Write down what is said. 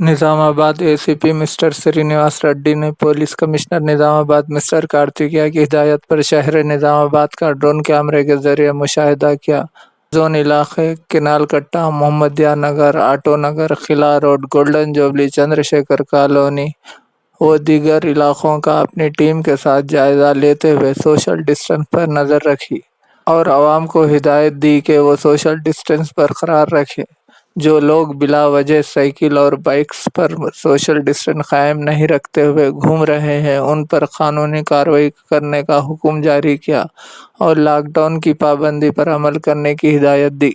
نظام آباد اے سی پی مسٹر سرینواس ریڈی نے پولیس کمشنر نظام آباد مسٹر کارتکیہ کی ہدایت پر شہر نظام آباد کا ڈرون کیمرے کے ذریعے مشاہدہ کیا۔ زون علاقے کنال کٹہ، محمدیہ نگر، آٹو نگر، قلعہ روڈ، گولڈن جوبلی، چندر شیکھر کالونی و دیگر علاقوں کا اپنی ٹیم کے ساتھ جائزہ لیتے ہوئے سوشل ڈسٹنس پر نظر رکھی اور عوام کو ہدایت دی کہ وہ سوشل ڈسٹنس برقرار رکھیں۔ جو لوگ بلا وجہ سائیکل اور بائیکس پر سوشل ڈسٹنس قائم نہیں رکھتے ہوئے گھوم رہے ہیں ان پر قانونی کارروائی کرنے کا حکم جاری کیا اور لاک ڈاؤن کی پابندی پر عمل کرنے کی ہدایت دی۔